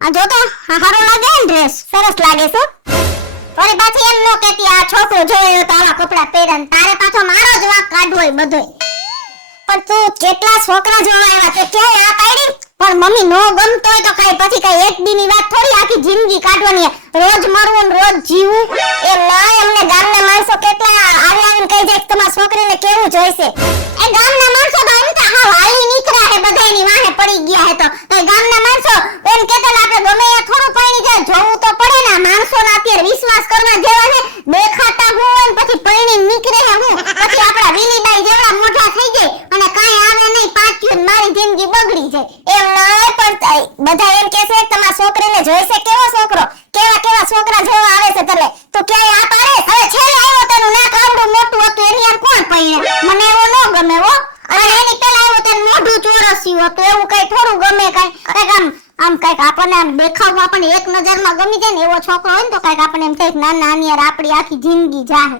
આ જો તો હારો લાગે ને ડ્રેસ સરસ લાગે છે ઓરે પાછી એમ નો કહેતી આ છોકરો જોયો તો આવા કપડા પહેરન તારે પાછો મારો જ વાંક કાઢવોય બધોય પણ તું કેટલા છોકરા જોવા આવ્યા તે ક્યાંય આ પાડી પણ મમ્મી નો ગમતો હોય તો કાઈ પછી કાઈ એક દીની વાત થોડી આખી જિંદગી કાઢવાની રોજ મરવું ને રોજ જીવવું એ ના એમને ગામના માણસો કેટલા આવીને કહી જાય તમારા છોકરીને કેવું જોઈશે એ ગામના માણસો તો એમ તો હા હાલી નીકળ્યા હે બધાયની વાહે પડી ગયા હે તો ગામના માણસો એમ કહેતા આપણે ગમે એ થોડું પાણી જાય જોવું તો પડે ને માણસોના અત્યારે વિશ્વાસ કરવા જેવા છે દેખાતા હોય ને પછી પાણી નીકળે હે હું પછી આપડા વિલીબાઈ જેવડા મોઢા થઈ જાય અને કાઈ આવે નહીં પાછું મારી જિંદગી બગડી જાય એમ ના પણ બધા એમ કહે છે તમારા છોકરીને જોઈશે કેવો છોકરો કેવા કેવા છોકરા જોવા આવે છે તને તો ક્યાંય આ પાડે હવે છેલ્લે આવ્યો તેનું નાક આવડું મોટું હતું એની આમ કોણ પૈણે મને એવો ન ગમે હો અને એની પેલા આવ્યો તેનું મોઢું ચોરસ્યું હતું એવું કઈ થોડું ગમે કઈ આમ કઈક આપણને આમ દેખાવમાં આપણને એક નજરમાં ગમી જાય ને એવો છોકરો હોય ને તો કઈક આપણને એમ થાય ના નાની યાર આપણી આખી જિંદગી જાહે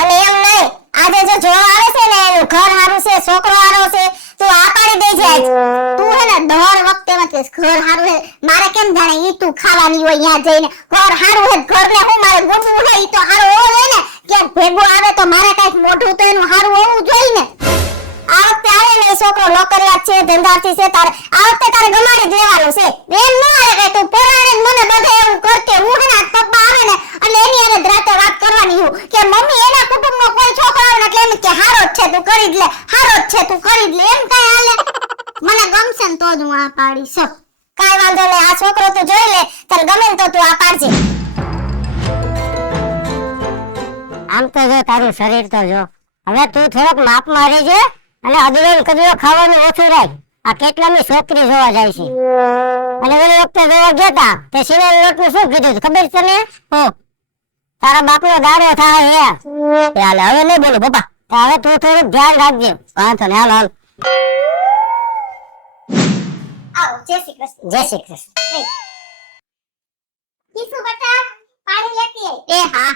અને એમ નહીં આજે જો જોવા આવે છે ને એનું ઘર હારું છે છોકરો હારો છે તો આ પાડી દે જાય તું હે ને દર વખતે મત ઘર હારું હે મારે કેમ જાણે ઈ તું ખાવાની હોય ત્યાં જઈને ઘર હારું હે ઘરને હું મારે ગમવું હે ઈ તો હારો હોવો જોઈએ ને કે ભેગું આવે તો મારે કઈક મોઢું તો એનું હારું હોવું જોઈએ ને આ વખતે આવે ને છોકરો નોકરિયાત છે ધંધાર્થી છે તારે આ વખતે તારે ગમાડી દેવાનું છે એમ ન આવે કે તું પોરાણે મને બધે એવું કરતે હું હે ને પપ્પા આવે ને એટલે એની હારે રાતે વાત કરવાની હું કે મમ્મી એના કુટુંબનો કોઈ છોકરો આવે ને એટલે એમ કે હારો જ છે તું કરી જ લે હારો જ છે તું કરી જ લે એમ કાઈ હાલે મને ગમશે ને તો જ હું આ પાડીશ કાઈ વાંધો નહીં આ છોકરો તું જોઈ લે તને ગમે ને તો તું આ પાડજે આમ તો જો તારું શરીર તો જો હવે તું થોડોક માપમાં રહેજે અને અદવેલ કદરો ખાવાનું ઓછું રાખ આ કેટલામી છોકરી જોવા જાય છે અને ઓલી વખતે જોવા ગયા તા તે સિંગલ લોટનું શું કીધું ખબર છે તને તારા બાપનો દાડો થાય હે હાલ હવે નહીં બોલું પપ્પા હવે તું થોડું ધ્યાન રાખજે વાંધો ને હાલ આવો જય શ્રી કૃષ્ણ જય શ્રી કૃષ્ણ કીસુ બટા પાણી લેતી આય એ હા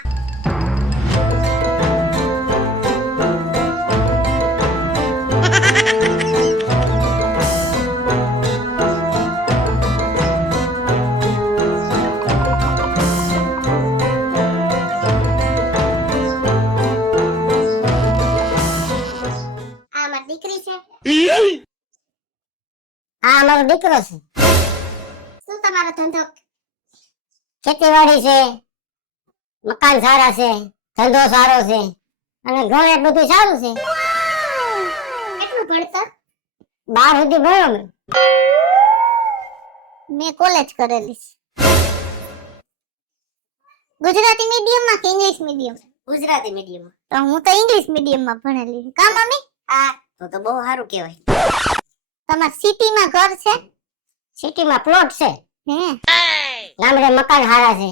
દીકરી છે હા અમારો દીકરો છે શું તમારો ધંધો ખેતીવાડી છે મકાન સારા છે ધંધો સારો છે અને ઘરે બધું સારું છે કેટલું ભણતર 12 સુધી ભણ્યો મેં કોલેજ કરેલી છે ગુજરાતી મીડિયમમાં કે ઇંગ્લિશ મીડિયમ ગુજરાતી મીડિયમ તો હું તો ઇંગ્લિશ મીડિયમમાં ભણેલી કા મમ્મી હા તો બહુ સારું કહેવાય તમાર સિટીમાં ઘર છે સિટીમાં પ્લોટ છે હે ગામડે મકાન સારા છે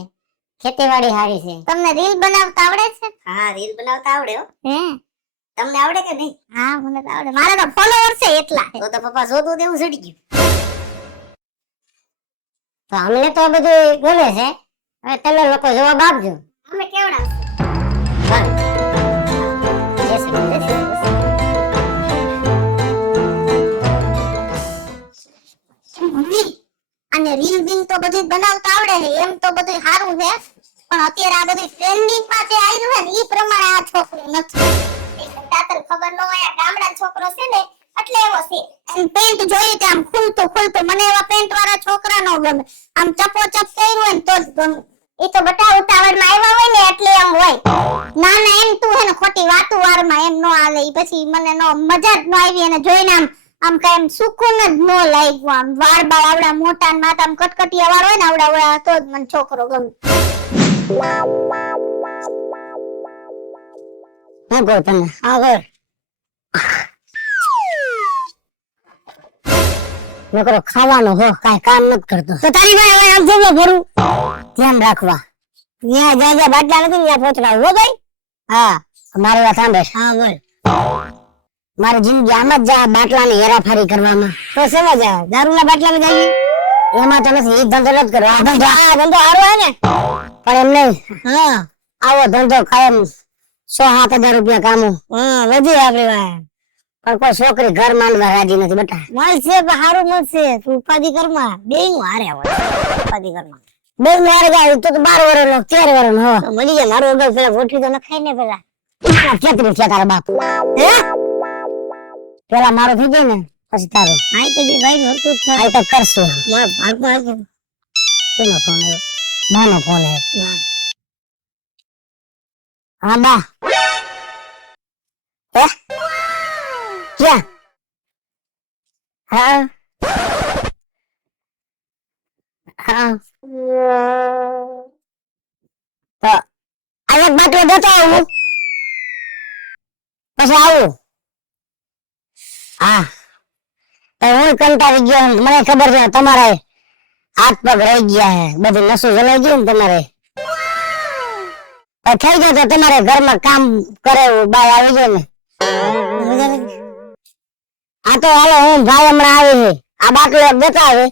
ખેતીવાડી સારી છે તમને રીલ બનાવતા આવડે છે હા રીલ બનાવતા આવડે હો હે તમને આવડે કે નહીં હા મને તો આવડે મારા તો ફોલોવર છે એટલા તો પપ્પા જોતું દેવું ચડી ગયું તો અમને તો બધું ગમે છે હવે તમે લોકો જવાબ આપજો અમે કેવડા અને રીલ બિલ તો બધું બનાવતા આવડે છે એમ તો બધું સારું છે પણ અત્યારે આ બધું ટ્રેન્ડિંગ માં જે આવ્યું છે ને ઈ પ્રમાણે આ છોકરો નથી તાતર ખબર ન હોય આ ગામડા છોકરો છે ને એટલે એવો છે એમ પેન્ટ જોઈ કે આમ ખુલતું મને એવા પેન્ટ વાળા છોકરા નો ગમે આમ ચપોચપ કર્યું હોય ને તો જ ગમે એ તો બટા ઉતાવળમાં આવ્યા હોય ને એટલે એમ હોય ના ના એમ તું હે ને ખોટી વાતો વારમાં એમ નો આલે ઈ પછી મને નો મજા જ ન આવી અને જોઈને આમ કઈ એમ સુકૂન જ ન લાગ્યું આમ વાળ બાળ આવડા મોટા ને માથા આમ કટકટિયા વાળ હોય ને આવડા તો જ મને છોકરો ગમે હું કહું તને આગળ છોકરો ખાવાનો હો કાઈ કામ નથી કરતો તો તારી ભાઈ હવે આમ જવા ભરું ધ્યાન રાખવા ત્યાં જ્યાં બાટલા નથી ત્યાં પહોંચવા હો ભાઈ હા મારી વાત સાંભળ હા બોલ મારી જિંદગી આમ જ જા બાટલાની હેરાફેરી કરવામાં તો સમજ દારૂના બાટલામાં જઈએ એમાં તો નથી એ ધંધો નથી કરવો આ ધંધો સારો હે ને પણ એમ નહીં હા આવો ધંધો કાયમ 100-7 હજાર રૂપિયા કામો વધી આપડી વાત પણ કોઈ છોકરી ઘર માંડવા રાજી નથી બેટા. મળશે પણ સારું મળશે. તું ઉપાધિ કરમાં બે નું હારે હોય. ઉપાધિ કરમાં બે નું હારે જાય તો 12 વર્ષનો 13 વર્ષનો હો મળી જાય. મારું વગર પેલા ગોઠવી તો નખાય ને પેલા. કેટલું છે તારા બાપ? હે પેલા મારો થઈ જાય ને પછી તારું. આઈ તો બે ભાઈ નું હતું. આઈ તો કરશું. મારા ભાગમાં કેનો ફોન આવ્યો? માનો ફોન આવ્યો. હા બા. હે ક્યાં? હા હા તો આ એક બાટલો દેતો આવું પછી આવું. હા તો હું કંટાળી ગયો. મને ખબર છે તમારે હાથ પગ રહી ગયા હે. બધી નસું જલાઈ ગઈ ને તમારે. થઈ જાય તો તમારે ઘરમાં કામ કરે એવું બાય આવી જાય ને. આ તો હાલો હું ભાઈ હમણાં આવી છે. આ બાટલો એક દેતા આવે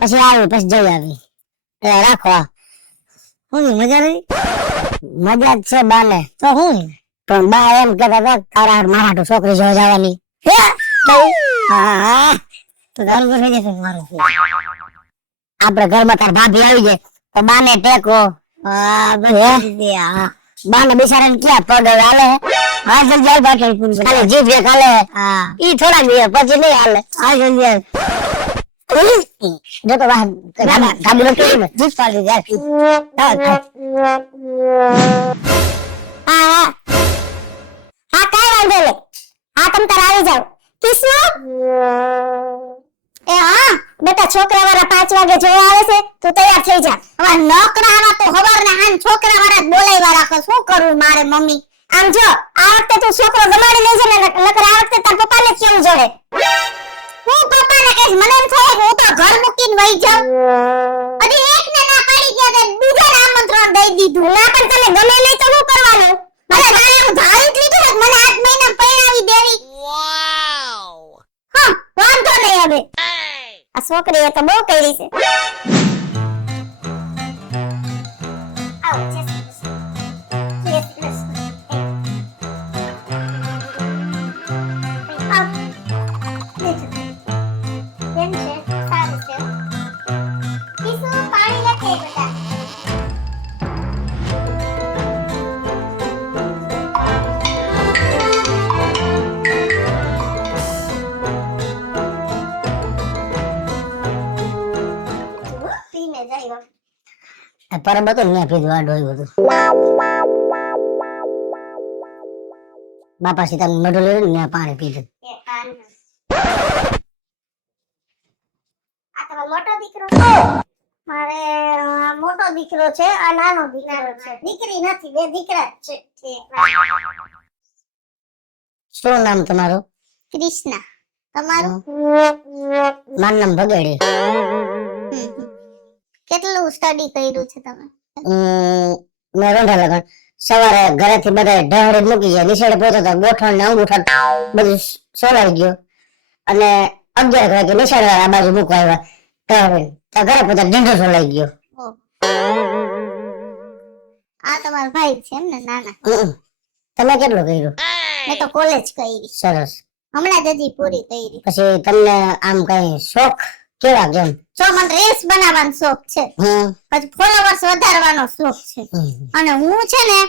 પછી આવે પછી જઈ આવી. રાખો હું મજા નહીં. મજા જ છે બાને તો હું પણ બા એમ કહેતા હતા તારા મારા તો છોકરી જોવા જવાની. હા તો બરોબર થઈ જશે મારું. આપણે ઘરમાં તાર ભાભી આવી જાય તો બાને ટેકો. બાને બિચારાને ક્યાં પગ હાલે. હા જલ્દી આવી બાટલ પૂરી ખાલી જીભ એક હાલે. ઈ થોડા દિવસ પછી નહીં હાલે. હા જલ્દી જો તો વાહ ગાડી નો કેમ જીભ પાડી જાય. હા હા કઈ વાંધો નહીં. હા તમ તાર આવી જાવ. કિસ્સો એ હા બેટા છોકરા વાળા 5 વાગે જોવા આવે છે. તું તૈયાર થઈ જા. હવે નોકરા આવા તો હવારના હાન છોકરા વાળા બોલાવ્યા રાખો. શું કરું મારે મમ્મી? આમ જો આ વખતે તું છોકરો ગમાડી લેજે ને નકર આ વખતે તાર પપ્પાને જ કેવું જોડે. હું પપ્પાને કહીશ. મને એમ થાય કે હું તો ઘર મૂકીને વહી જાઉં. અને એકને ના પાડી ગયા તે બીજાને આમંત્રણ દઈ દીધું. ના પણ તને ગમે નહીં તો શું કરવાનું? અરે તારે હું ધારી જ લીધું ને મને 8 મહિના પરણાવી દેવી. હા વાંધો નહીં હવે. આ છોકરીએ તો બહુ કરી છે. આવો જય શ્રી કૃષ્ણ. જય શ્રી કૃષ્ણ. આવ. કેમ છે? સારું છે. કિસુ પાણી લેતે બેટા. પીને જાય પરબ હતો ને પીધું આ ડોય બધું. બાપા સીતા મઢો લેવું ને પાણી પીધું. આ તમારો મોટો દીકરો? મારે મોટો દીકરો છે આ નાનો દીકરો છે. દીકરી નથી બે દીકરા જ છે. શું નામ તમારું? કૃષ્ણા. તમારું? મારું નામ ભગેડી. કેટલું સ્ટડી કર્યું છે તમે? મેં રોંઢા લગન સવારે ઘરેથી બધા ઢહડી મૂકી ગયા. નિશાળે પહોંચતા ગોઠણ ને અંગૂઠા બધું સોલાઈ ગયો અને 11 વાગે નિશાળે આ બાજુ મૂકવા આવ્યા. તો ઘરે પહોંચતા ઢીંઢો સોલાઈ ગયો. આ તમારો ભાઈ છે એમ ને નાના? તમે કેટલું કર્યું? મેં તો કોલેજ કરી. સરસ. હમણાં જ હજી પૂરી કરી. પછી તમને આમ કઈ શોખ કેવા કેમ? જો મને રીલ્સ બનાવવાનો શોખ છે. પછી ફોલોવર્સ વધારવાનો શોખ છે. અને હું છે ને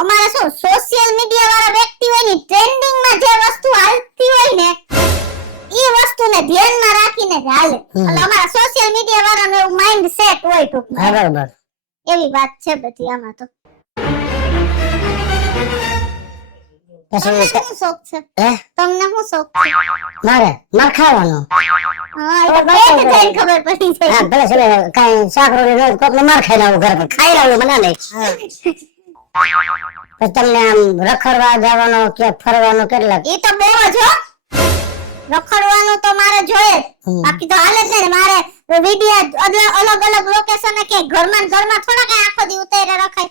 અમારા શું સોશિયલ મીડિયા વાળા વ્યક્તિ હોય ને ટ્રેન્ડિંગ માં જે વસ્તુ હાલતી હોય ને ઈ વસ્તુને ધ્યાનમાં રાખીને જ હાલે. એટલે અમારા સોશિયલ મીડિયા વાળાનો એવું માઇન્ડ સેટ હોય ટૂંકમાં. બરાબર. એવી વાત છે બધી આમાં તો. તમને શું શોખ છે? તમને શું શોખ છે? મારે ખાવાનો. હા એ તો ખબર પડી જાય. હા ભલે છે કાઈ શાક રોટલી રોજ કોકને માર ખાઈ લાવું ઘર પર ખાઈ લાવું મને નહીં. પછી તમને આમ રખડવા જવાનો કે ફરવાનો કેટલા? એ તો બહુ જ હો. રખડવાનું તો મારે જોઈએ. બાકી તો હાલે છે ને મારે વિડિયો અલગ અલગ લોકેશન કે ઘરમાં થોડા કઈ આખો દી ઉતારે રખાય.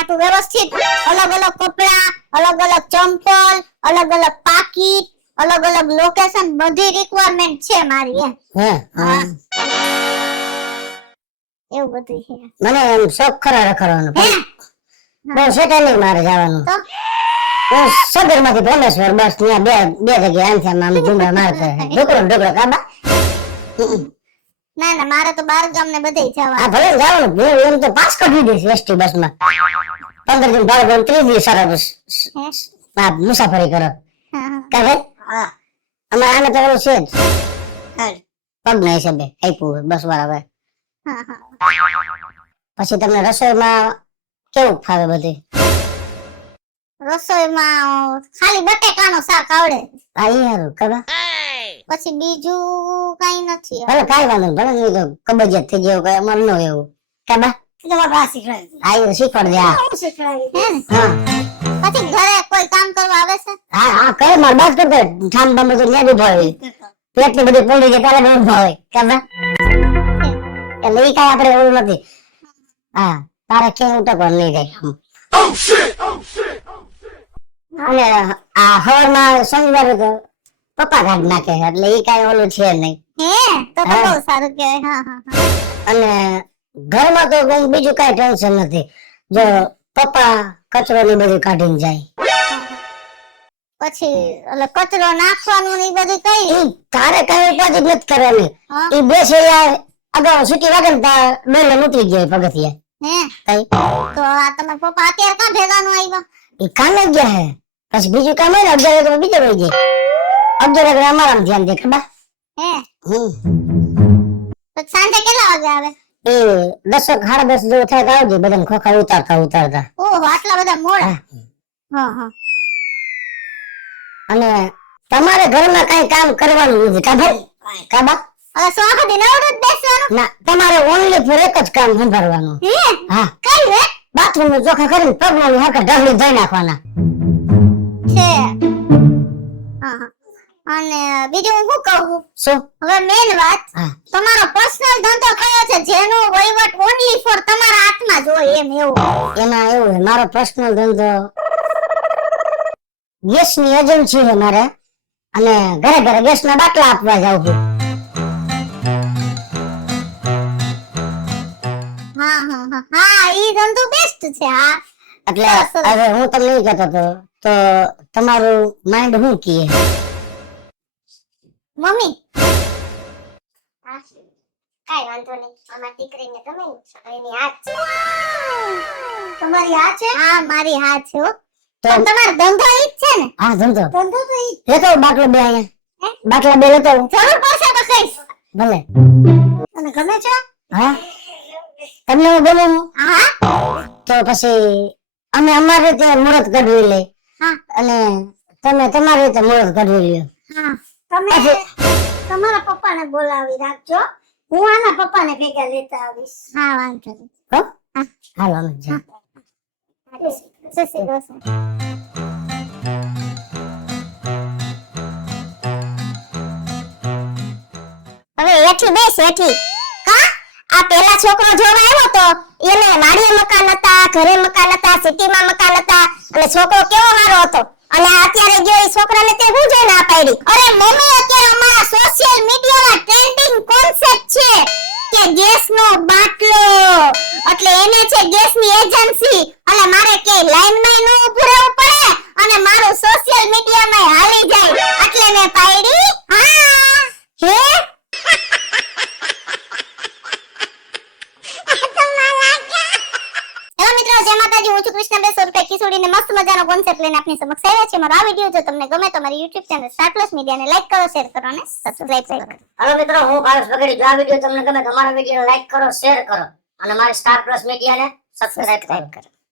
આટલું વ્યવસ્થિત અલગ અલગ કપડા, અલગ અલગ ચંપલ, અલગ અલગ પાકીટ, અલગ અલગ લોકેશન બધી રિક્વાયરમેન્ટ છે મારી એમ. હા એવું બધું છે. મને એમ શોખ ખરા રખડવાનો. બહુ સેટલ નહીં મારે જવાનું. તો સદરમાંથી ભ્રમેશ્વર બસ ત્યાં બે જગ્યાએ આમ છે આમ ઝુમરા મારતો ઢોકળો કાબા. ના ના મારે તો બાર ગામ ને બધે આ જવાનું. ભલે જવાનું હું એમ તો પાસ કરી દઈશ એસટી બસમાં 15 દિન ભાડું 30 દિવસ સારા બસ હે? આ મુસાફરી કરો હા, કા ભાઈ હા અમારે આને તો એવું છે જ હાલ પગ ના હિસાબે આપ્યું બસ વાળા ભાઈ. હા, હા. પછી તમને રસોઈમાં કેવું ફાવે બધી? રસોઈમાં ખાલી બટેકાનું શાક આવડે, આ ઈ હારું કાબા. પછી બીજું કઈ નથી. ભલે કાંઈ વાંધો નહીં, ભલે નહીં તો કબજિયાત થઈ જાય કઈ અમારે ન એવું કાબા. તમારા બા શીખવાડે આ ઈ શીખવાડ દે આ. હું શીખવાડી હે ને? હા પછી ઘરે કોઈ કામ કરવા આવે છે? હા હા કરે માર બાત કરતો ઠામ બામ બધું ન્યા ઉભા હોય પેટની બધી પોલી જે પેલા ઉભા હોય કાબા. એટલે ઈ કાંઈ આપણે એવું નથી. હા તારે ક્યાંય ઉટકવાનું નહીં જાય આમ. અને આ હવારમાં શનિવારે તો પપ્પા કાઢ નાખે એટલે ઈ કાંઈ ઓલું છે નહીં. હે તો હા. બહુ સારું કહેવાય. હા હા હા. અને ઘરમાં તો કઈ બીજું કઈ ટેન્શન નથી જો પપ્પા કચરો ને બધું કાઢીને જાય. પછી એટલે કચરો નાખવાનું ને ઈ બધું કઈ ઈ તારે કઈ ઉપાધિ નથી કરવાની. હા? ઈ બેસે યાર અગાઉ સીટી વાગે ને તા ડોલે ઉતરી ગયો પગથિયે હે કઈ તો આ તમારા પપ્પા અત્યારે ક્યાં ભેગા નો આવ્યા? ઈ કામે જ ગયા હે પછી બીજું કામ હોય ને 11 વાગે બીજો વહી જાય 11 વાગે અમારામાં ધ્યાન દે ખબર. હે હમ તો સાંજે કેટલા વાગે આવે? એ 10 10:30 જેવું થાય તો આવજે બધાને ખોખા ઉતારતા ઓહો આટલા બધા મોડા. હા. હા હા. અને તમારે ઘરમાં કઈ કામ કરવાનું નથી કા ભાઈ કાબા. હવે સોખા દિન આવડે બેસવાનું? ના તમારે ઓનલી ફોર એક જ કામ સંભાળવાનું. હે હા કઈ રે બાથરૂમ નું ચોખા કરીને પગમાં હાકર ઢગલી ધોઈ નાખવાના. છે? હા હા. અને બીજું હું શું કહું, શું? હવે મેન વાત હા તમારો પર્સનલ ધંધો કયો છે જેનો વહીવટ ઓનલી ફોર તમારા હાથમાં જ હોય એમ એવું? એમાં એવું છે મારો પર્સનલ ધંધો ગેસ ની એજન્સી છે મારે અને ઘરે ઘરે ગેસ ના બાટલા આપવા જાઉં છું. હા હા હા હા ઈ ધંધો બેસ્ટ છે. હા એટલે સરસ. હવે હું તમને એ કહેતો હતો તો તમારું માઇન્ડ શું કહે? મમ્મી કાઈ વાંધો નહીં, અમારી દીકરીને ગમે ને એની હાથ છે. તમારી હાથ છે? હા મારી હાથ છે હો. તો પણ તમારો ધંધો ઈ જ છે ને? હા ધંધો ધંધો તો ઈ લેતો આવું બાટલો બે અહીંયા હે? બાટલા બે લેતો આવું. જરૂર પડશે તો કહીશ. ભલે. તને ગમે છે? હા તમને હું ગમે હું? હા તો પછી અમે અમારી રીતે મુહૂર્ત કાઢવી લે હા અને તમે તમારી રીતે મુહૂર્ત કાઢવી લ્યો. હા. તમે તમારા પપ્પાને બોલાવી રાખજો, હું આના પપ્પાને ભેગા લેતા આવીશ. હા વાંધો નહીં. હો હા. હાલો અમે જાય. જય શ્રી કૃષ્ણ. હવે એઠી બેસ એઠી. કા આ પેલા છોકરો જોવા આવ્યો તો એને વાડીએ મકાન હતા, ઘરે મકાન હતા, સિટીમાં મકાન હતા અને છોકરો કેવો મારો હતો અને અત્યારે ગયો એ છોકરાને તે હું જોઈને ના પાડી. અરે મમ્મી અત્યારે અમારા સોશિયલ મીડિયામાં ટ્રેન્ડિંગ કોન્સેપ્ટ છે કે ગેસનો બાટલો એટલે એને છે ગેસની એજન્સી અને મારે કે લાઈનમાં નો ઊભું રહેવું પડે અને મારું સોશિયલ મીડિયામાં હાલી જાય એટલે મેં પાડી. હા હે હેલો મિત્રો, જય માતાજી. હું છું કૃષ્ણ 200 રૂપિયા કિશોરીને મસ્ત મજાનો કોન્સેપ્ટ લઈને આપની સમક્ષ આવ્યા છે. મારો આ વિડીયો જો તમને ગમે તો મારી YouTube ચેનલ સ્ટાર પ્લસ મીડિયાને લાઈક કરો, શેર કરો અને સબસ્ક્રાઇબ કરો. હાલો મિત્રો હું પારસ પગડી જો આ વિડીયો તમને ગમે તો મારા વિડીયોને લાઈક કરો શેર કરો અને મારી સ્ટાર પ્લસ મીડિયાને સબસ્ક્રાઇબ કરો.